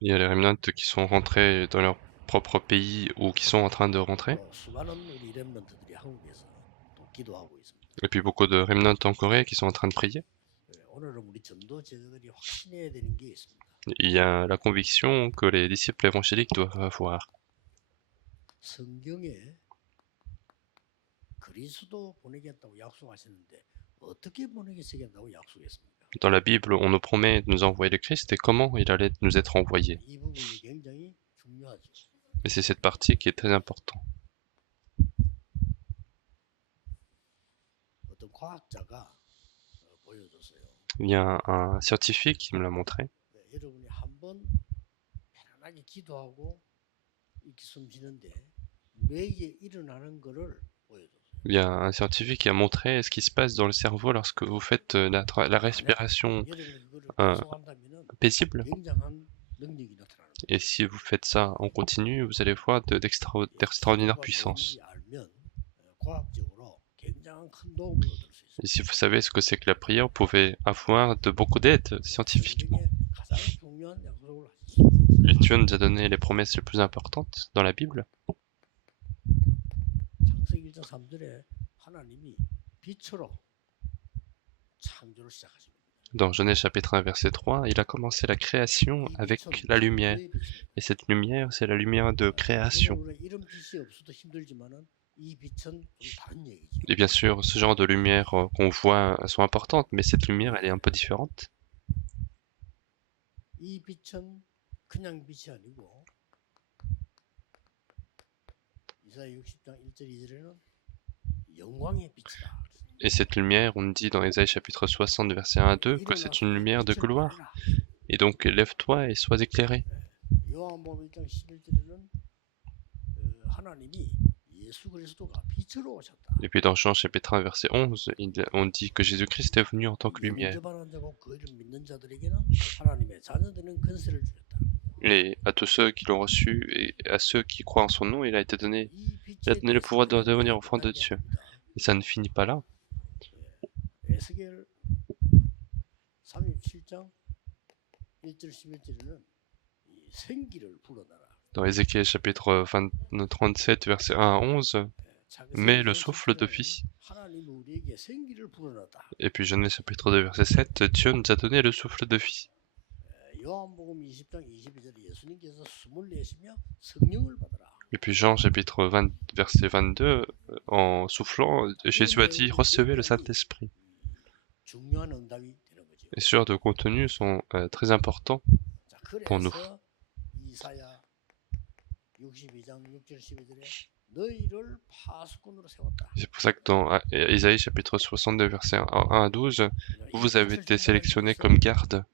Il y a les remnants qui sont rentrés dans leur propre pays ou qui sont en train de rentrer. Et puis beaucoup de remnants en Corée qui sont en train de prier. Il y a la conviction que les disciples évangéliques doivent avoir. Dans la Bible, on nous promet de nous envoyer le Christ et comment il allait nous être envoyé. Et c'est cette partie qui est très importante. Il y a un scientifique qui me l'a montré. Il y a un scientifique qui a montré ce qui se passe dans le cerveau lorsque vous faites la respiration paisible. Et si vous faites ça en continu, vous allez voir d'extraordinaires puissances. Et si vous savez ce que c'est que la prière, vous pouvez avoir de beaucoup d'aide scientifiquement. Et Dieu nous a donné les promesses les plus importantes dans la Bible. Dans Genèse chapitre 1 verset 3, il a commencé la création avec la lumière. Et cette lumière, c'est la lumière de création. Et bien sûr, ce genre de lumière qu'on voit sont importantes, mais cette lumière, elle est un peu différente. Et cette lumière, on dit dans Ésaïe chapitre 60 verset 1 à 2 que c'est une lumière de gloire. Et donc lève-toi et sois éclairé. Et puis dans Jean chapitre 1 verset 11, on dit que Jésus-Christ est venu en tant que lumière. Et à tous ceux qui l'ont reçu et à ceux qui croient en son nom, il a donné le pouvoir de devenir enfant de Dieu. Et ça ne finit pas là. Dans Ézéchiel chapitre 37 verset 1 à 11, mais le souffle de vie. Et puis Genèse chapitre 2 verset 7, Dieu nous a donné le souffle de vie. Et puis Jean chapitre 20 verset 22, en soufflant, Jésus a dit recevez le Saint-Esprit. Et ce genre de contenus sont très importants pour nous. C'est pour ça que dans Isaïe chapitre 62 verset 1 à 12, vous avez été sélectionnés comme garde.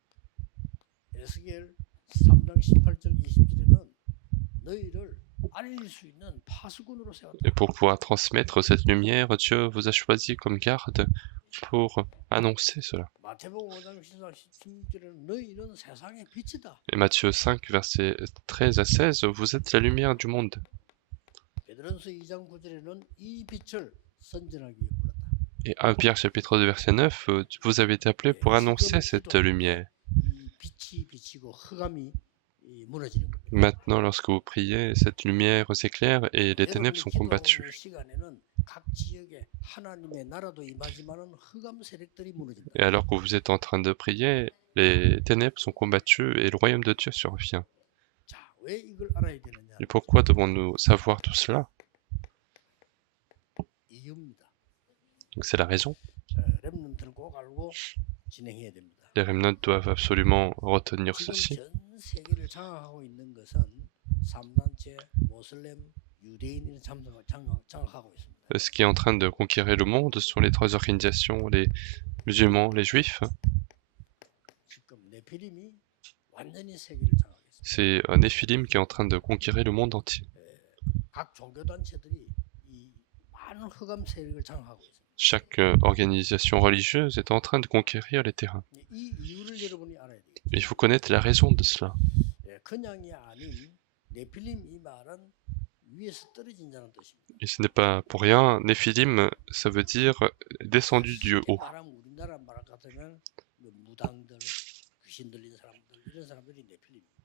Et pour pouvoir transmettre cette lumière, Dieu vous a choisi comme garde pour annoncer cela. Et Matthieu 5, versets 13 à 16, vous êtes la lumière du monde. Et 1 Pierre chapitre 2 verset 9, vous avez été appelés pour annoncer cette lumière. Maintenant, lorsque vous priez, cette lumière s'éclaire et les ténèbres sont combattues. Et alors que vous êtes en train de prier, les ténèbres sont combattues et le royaume de Dieu survient. Et pourquoi devons-nous savoir tout cela? Donc c'est la raison. Les remnants doivent absolument retenir ceci. Ce qui est en train de conquérir le monde sont les trois organisations, les musulmans, les juifs. C'est un Néphilim qui est en train de conquérir le monde entier. Chaque organisation religieuse est en train de conquérir les terrains. Il faut connaître la raison de cela. Et ce n'est pas pour rien, Néphilim, ça veut dire descendu du haut.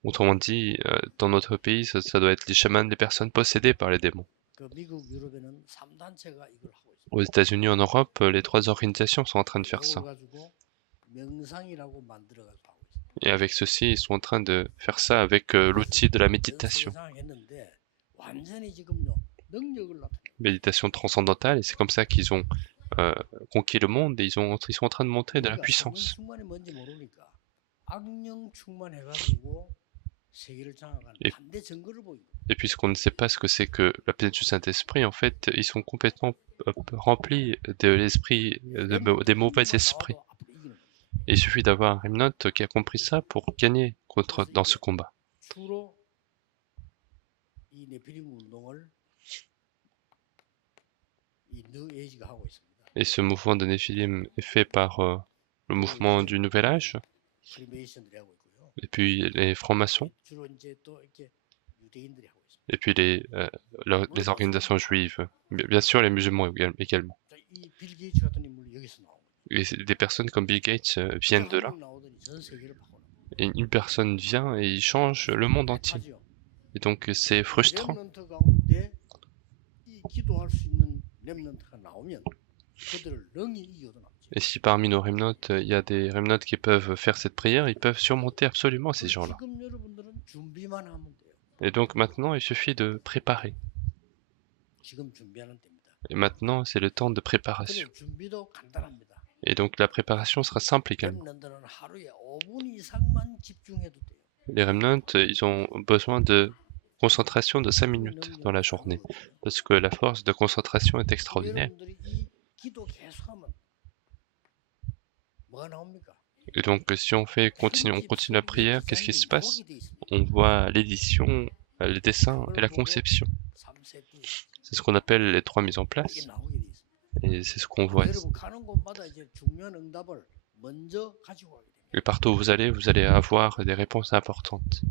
Autrement dit, dans notre pays, ça doit être les chamans, les personnes possédées par les démons. Aux États-Unis, en Europe, les 3 organisations sont en train de faire ça. Et avec ceci, ils sont en train de faire ça avec l'outil de la méditation. Méditation transcendantale, et c'est comme ça qu'ils ont conquis le monde, et ils sont en train de montrer de la puissance. Et puisqu'on ne sait pas ce que c'est que la plénitude du Saint-Esprit, en fait, ils sont complètement remplis de l'esprit, des mauvais esprits. Et il suffit d'avoir un remnant qui a compris ça pour gagner dans ce combat. Et ce mouvement de Néphilim est fait par le mouvement du Nouvel Âge, et puis les francs-maçons, et puis les organisations juives, bien sûr les musulmans également. Et des personnes comme Bill Gates viennent de là. Et une personne vient et il change le monde entier. Et donc c'est frustrant. Et si parmi nos remnants, il y a des remnants qui peuvent faire cette prière, ils peuvent surmonter absolument ces gens-là. Et donc maintenant, il suffit de préparer. Et maintenant, c'est le temps de préparation. Et donc la préparation sera simple également. Les remnants, ils ont besoin de concentration de 5 minutes dans la journée, parce que la force de concentration est extraordinaire. Et donc si on continue la prière, qu'est-ce qui se passe? On voit l'édition, les dessins et la conception. C'est ce qu'on appelle les 3 mises en place. Et c'est ce qu'on voit ici. Et partout où vous allez avoir des réponses importantes.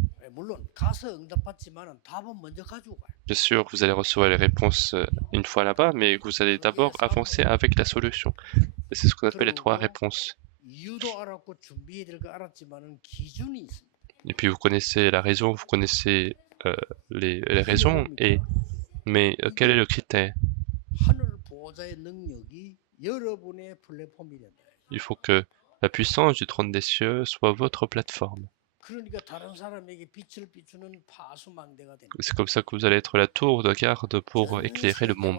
Bien sûr, vous allez recevoir les réponses une fois là-bas, mais vous allez d'abord avancer avec la solution. Et c'est ce qu'on appelle les 3 réponses. Et puis vous connaissez la raison, vous connaissez les raisons, mais quel est le critère? Il faut que la puissance du trône des cieux soit votre plateforme. C'est comme ça que vous allez être la tour de garde pour éclairer le monde.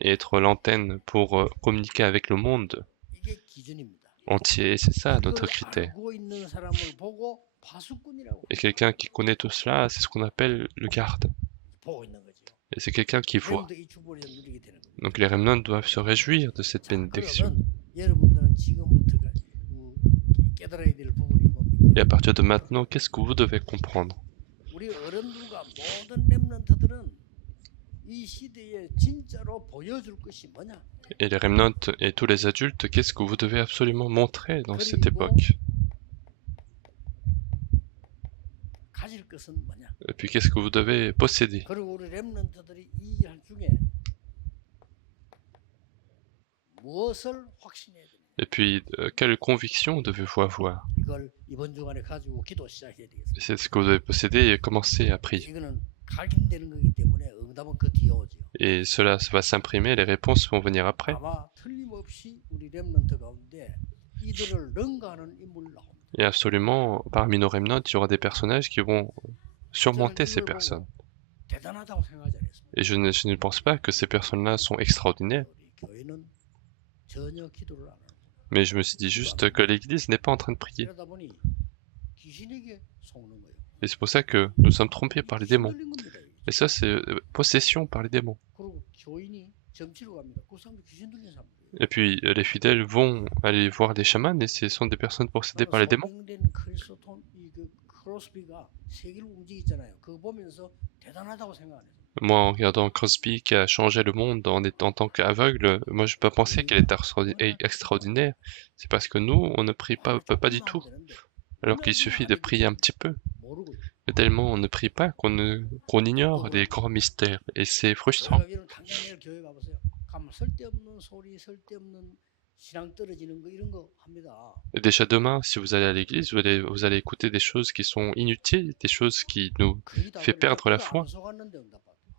Et être l'antenne pour communiquer avec le monde entier. C'est ça notre critère. Et quelqu'un qui connaît tout cela, c'est ce qu'on appelle le garde. Et c'est quelqu'un qui voit. Donc les remnants doivent se réjouir de cette bénédiction. Et à partir de maintenant, qu'est-ce que vous devez comprendre? Et les remnants et tous les adultes, qu'est-ce que vous devez absolument montrer dans cette époque? Et puis qu'est-ce que vous devez posséder? Et puis quelle conviction devez-vous avoir? C'est ce que vous devez posséder et commencer à prier. Et cela va s'imprimer, les réponses vont venir après. Et absolument, parmi nos remnants, il y aura des personnages qui vont surmonter ces personnes. Et je ne pense pas que ces personnes-là sont extraordinaires. Mais je me suis dit juste que l'Église n'est pas en train de prier. Et c'est pour ça que nous sommes trompés par les démons. Et ça, c'est possession par les démons. Et puis les fidèles vont aller voir des chamans et ce sont des personnes possédées par les démons. Moi, en regardant Crosby qui a changé le monde en tant qu'aveugle, moi je peux pas penser qu'elle est extraordinaire. C'est parce que nous, on ne prie pas du tout. Alors qu'il suffit de prier un petit peu. Mais tellement on ne prie pas qu'on ignore des grands mystères. Et c'est frustrant. Et déjà demain, si vous allez à l'église, vous allez écouter des choses qui sont inutiles, des choses qui nous fait perdre la foi.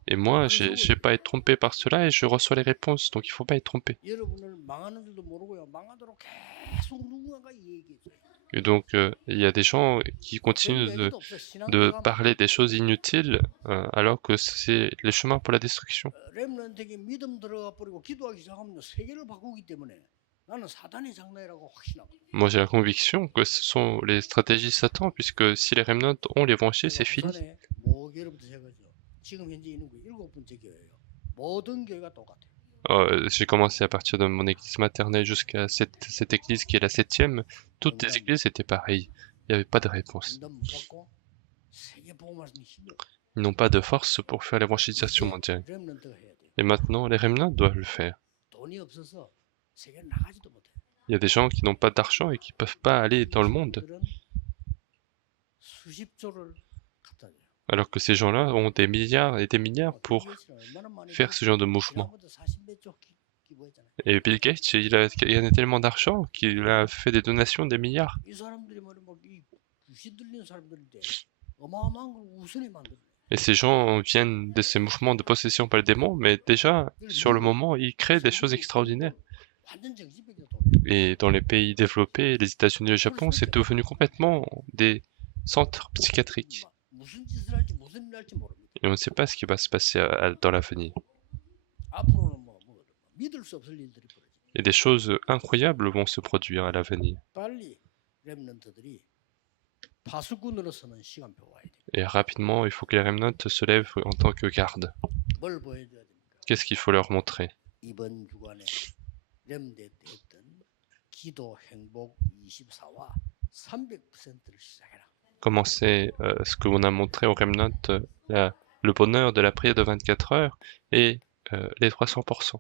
Et moi, je vais pas être trompé par cela et je reçois les réponses, donc il faut pas être trompé. Et donc, il y a des gens qui continuent de parler des choses inutiles alors que c'est le chemin pour la destruction. Moi, j'ai la conviction que ce sont les stratégies de Satan, puisque si les remnants ont l'évangile, c'est fini. J'ai commencé à partir de mon église maternelle jusqu'à cette église qui est la 7e. Toutes les églises étaient pareilles. Il n'y avait pas de réponse. Ils n'ont pas de force pour faire l'évangélisation mondiale. Et maintenant, les remnants doivent le faire. Il y a des gens qui n'ont pas d'argent et qui ne peuvent pas aller dans le monde. Alors que ces gens-là ont des milliards et des milliards pour faire ce genre de mouvement. Et Bill Gates, il a gagné tellement d'argent qu'il a fait des donations des milliards. Et ces gens viennent de ces mouvements de possession par le démon, mais déjà, sur le moment, ils créent des choses extraordinaires. Et dans les pays développés, les États-Unis et le Japon, c'est devenu complètement des centres psychiatriques. Et on ne sait pas ce qui va se passer dans l'avenir. Et des choses incroyables vont se produire à l'avenir. Et rapidement, il faut que les remnants se lèvent en tant que garde. Qu'est-ce qu'il faut leur montrer? Commencez ce que l'on a montré aux remnants, le bonheur de la prière de 24 heures et les 300%.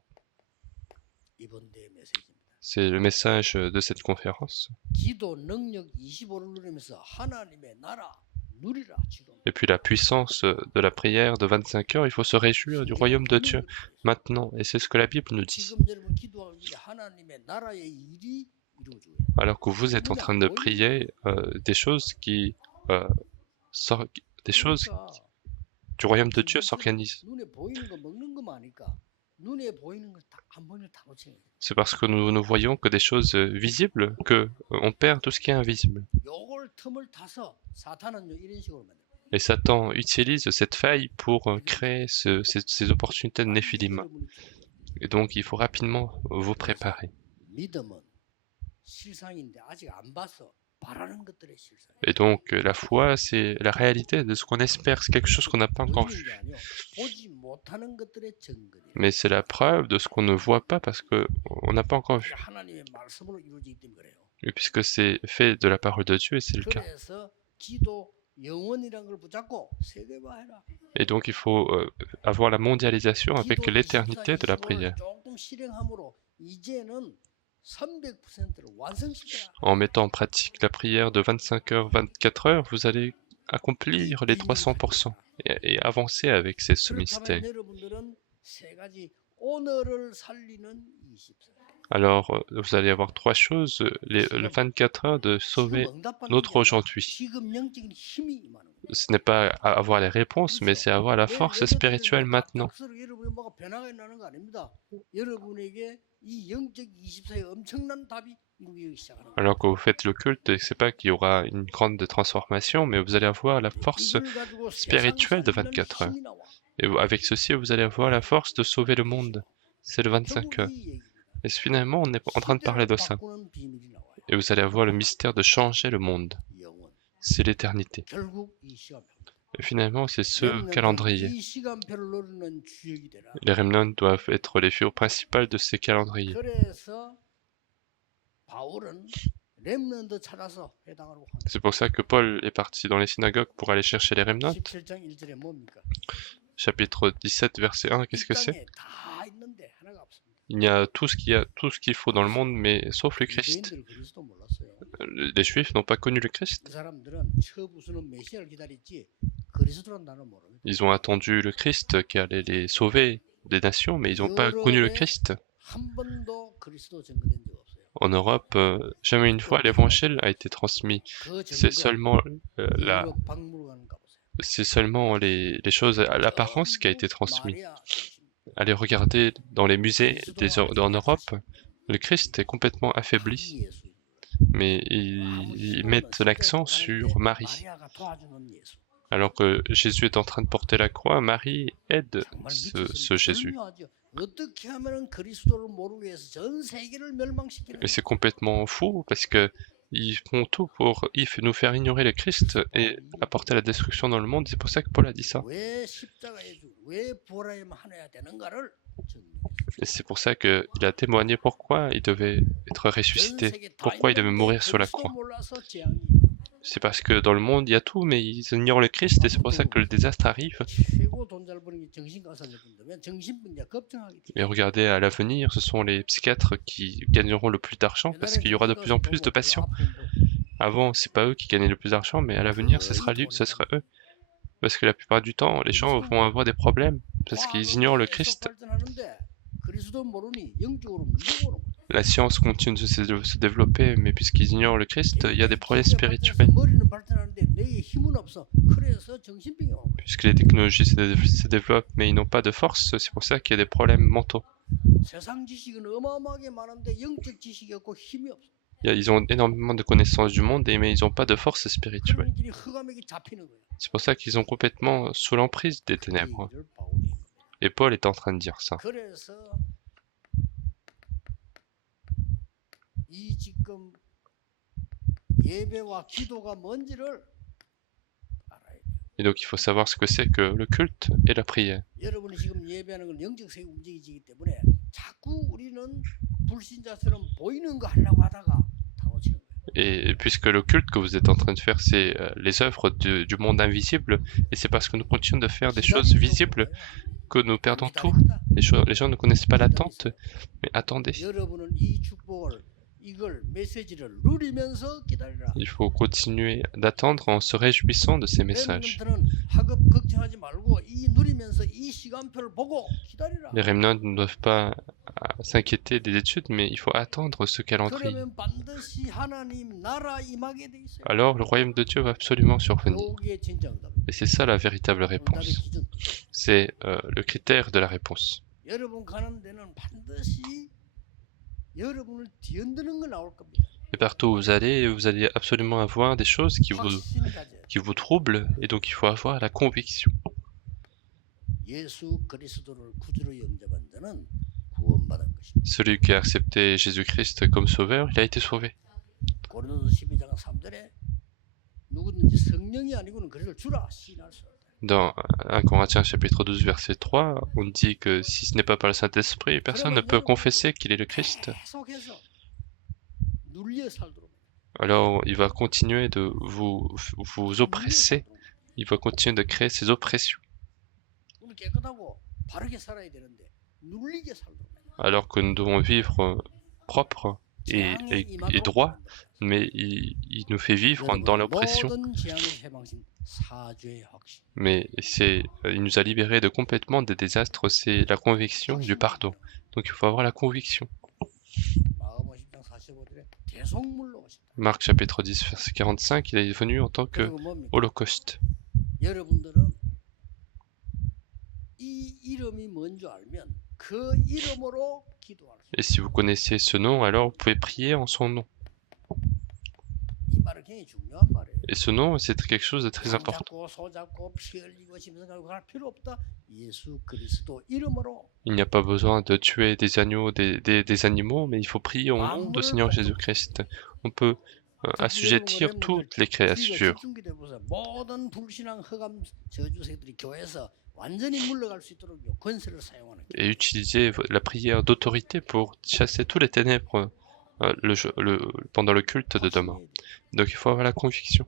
C'est le message de cette conférence. Et puis la puissance de la prière de 25 heures, il faut se réjouir du royaume de Dieu maintenant. Et c'est ce que la Bible nous dit. Alors que vous êtes en train de prier des choses qui des choses du royaume de Dieu s'organisent. C'est parce que nous voyons que des choses visibles que on perd tout ce qui est invisible. Et Satan utilise cette faille pour créer ces opportunités de néphilim. Et donc il faut rapidement vous préparer. Et donc la foi, c'est la réalité de ce qu'on espère, c'est quelque chose qu'on n'a pas encore vu. Mais c'est la preuve de ce qu'on ne voit pas parce qu'on n'a pas encore vu. Et puisque c'est fait de la parole de Dieu, et c'est le cas. Et donc il faut avoir la mondialisation avec l'éternité de la prière. En mettant en pratique la prière de 25 heures, 24 heures, vous allez accomplir les 300% et avancer avec ce mystère. Alors, vous allez avoir trois choses, le 24 heures de sauver notre aujourd'hui. Ce n'est pas avoir les réponses, mais c'est avoir la force spirituelle maintenant. Alors que vous faites le culte, c'est pas qu'il y aura une grande transformation, mais vous allez avoir la force spirituelle de 24 heures. Et avec ceci, vous allez avoir la force de sauver le monde. C'est le 25 heures. Et finalement, on est en train de parler de ça. Et vous allez avoir le mystère de changer le monde. C'est l'éternité. Et finalement, c'est ce calendrier. Les remnants doivent être les figures principales de ces calendriers. C'est pour ça que Paul est parti dans les synagogues pour aller chercher les remnants. Chapitre 17, verset 1, qu'est-ce que c'est? Il y a tout ce qu'il faut dans le monde, mais sauf le Christ. Les Juifs n'ont pas connu le Christ. Ils ont attendu le Christ qui allait les sauver des nations, mais ils n'ont pas connu le Christ. En Europe, jamais une fois l'évangile a été transmis. C'est seulement c'est seulement les choses à l'apparence qui a été transmis. Allez regarder dans les musées en Europe, le Christ est complètement affaibli, mais ils mettent l'accent sur Marie. Alors que Jésus est en train de porter la croix, Marie aide ce Jésus. Et c'est complètement fou parce que ils font tout pour nous faire ignorer le Christ et apporter la destruction dans le monde. C'est pour ça que Paul a dit ça. Et c'est pour ça qu'il a témoigné pourquoi il devait être ressuscité, pourquoi il devait mourir sur la croix. C'est parce que dans le monde, il y a tout, mais ils ignorent le Christ et c'est pour ça que le désastre arrive. Et regardez à l'avenir, ce sont les psychiatres qui gagneront le plus d'argent parce qu'il y aura de plus en plus de patients. Avant, c'est pas eux qui gagnaient le plus d'argent, mais à l'avenir, ce sera eux. Parce que la plupart du temps, les gens vont avoir des problèmes parce qu'ils ignorent le Christ. La science continue de se développer, mais puisqu'ils ignorent le Christ, il y a des problèmes spirituels. Puisque les technologies se développent, mais ils n'ont pas de force, c'est pour ça qu'il y a des problèmes mentaux. Ils ont énormément de connaissances du monde, mais ils n'ont pas de force spirituelle. C'est pour ça qu'ils sont complètement sous l'emprise des ténèbres. Et Paul est en train de dire ça. Et donc il faut savoir ce que c'est que le culte et la prière. Et puisque le culte que vous êtes en train de faire, c'est les œuvres du monde invisible, et c'est parce que nous continuons de faire des choses visibles que nous perdons tout. Les gens ne connaissent pas l'attente, mais attendez. Il faut continuer d'attendre en se réjouissant de ces messages. Les remnants ne doivent pas s'inquiéter des études, mais il faut attendre ce calendrier. Alors le royaume de Dieu va absolument survenir. Et c'est ça la véritable réponse. C'est le critère de la réponse. Et partout où vous allez absolument avoir des choses qui vous troublent, et donc il faut avoir la conviction. Celui qui a accepté Jésus-Christ comme sauveur, il a été sauvé. Dans 1 Corinthiens chapitre 12 verset 3, on dit que si ce n'est pas par le Saint-Esprit, personne ne peut confesser qu'il est le Christ. Alors il va continuer de vous oppresser, il va continuer de créer ces oppressions. Alors que nous devons vivre propre et droit, mais il nous fait vivre dans l'oppression. Mais il nous a libérés de complètement des désastres, c'est la conviction du pardon. Donc il faut avoir la conviction. Marc chapitre 10 verset 45, il est venu en tant que holocauste. Et si vous connaissez ce nom, alors vous pouvez prier en son nom. Et ce nom, c'est quelque chose de très important. Il n'y a pas besoin de tuer des agneaux, des animaux, mais il faut prier au nom du Seigneur Jésus-Christ. On peut assujettir toutes les créatures. Et utiliser la prière d'autorité pour chasser tous les ténèbres pendant le culte de demain. Donc il faut avoir la conviction.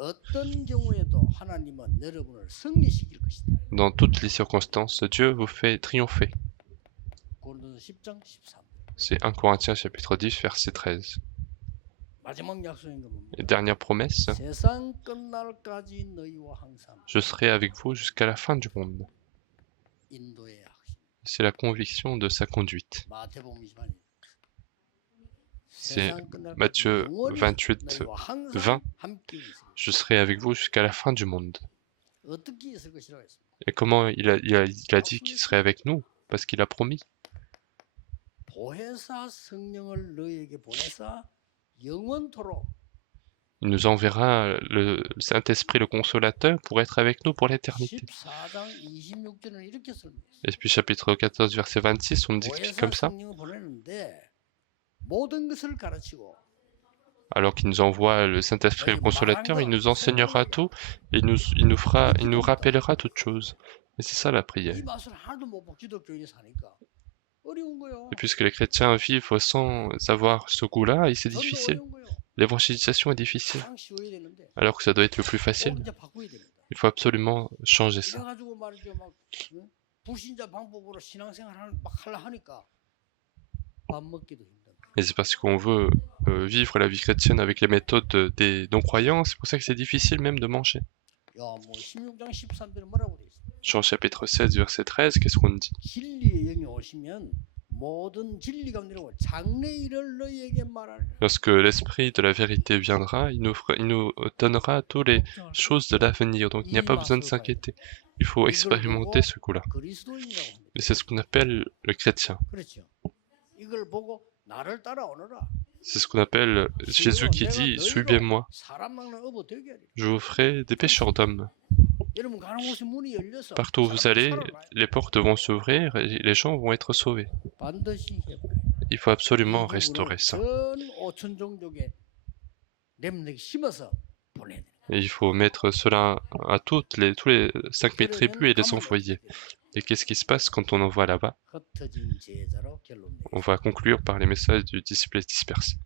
Dans toutes les circonstances, Dieu vous fait triompher. C'est 1 Corinthiens chapitre 10 verset 13. Et dernière promesse, je serai avec vous jusqu'à la fin du monde. C'est la conviction de sa conduite. C'est Matthieu 28, 20. Je serai avec vous jusqu'à la fin du monde. Et comment il a dit qu'il serait avec nous? Parce qu'il a promis. Il nous enverra le Saint-Esprit, le Consolateur, pour être avec nous pour l'éternité. Et puis chapitre 14, verset 26, on nous explique comme ça. Alors qu'il nous envoie le Saint-Esprit, le Consolateur, il nous enseignera tout, et il nous rappellera toutes choses. Et c'est ça la prière. Et puisque les chrétiens vivent sans savoir ce goût-là, et c'est difficile. L'évangélisation est difficile, alors que ça doit être le plus facile. Il faut absolument changer ça. Et c'est parce qu'on veut vivre la vie chrétienne avec les méthodes des non-croyants, c'est pour ça que c'est difficile même de manger. Jean chapitre 16, verset 13, qu'est-ce qu'on dit? Lorsque l'Esprit de la vérité viendra, il nous donnera toutes les choses de l'avenir, donc il n'y a pas besoin de s'inquiéter. Il faut expérimenter ce coup-là. Et c'est ce qu'on appelle le chrétien. C'est ce qu'on appelle Jésus qui dit « Suivez-moi, je vous ferai des pêcheurs d'hommes ». Partout où vous allez, les portes vont s'ouvrir et les gens vont être sauvés. Il faut absolument restaurer ça. Et il faut mettre cela à tous les 5000 tribus et les envoyer. Et qu'est-ce qui se passe quand on envoie là-bas? On va conclure par les messages du disciple dispersé.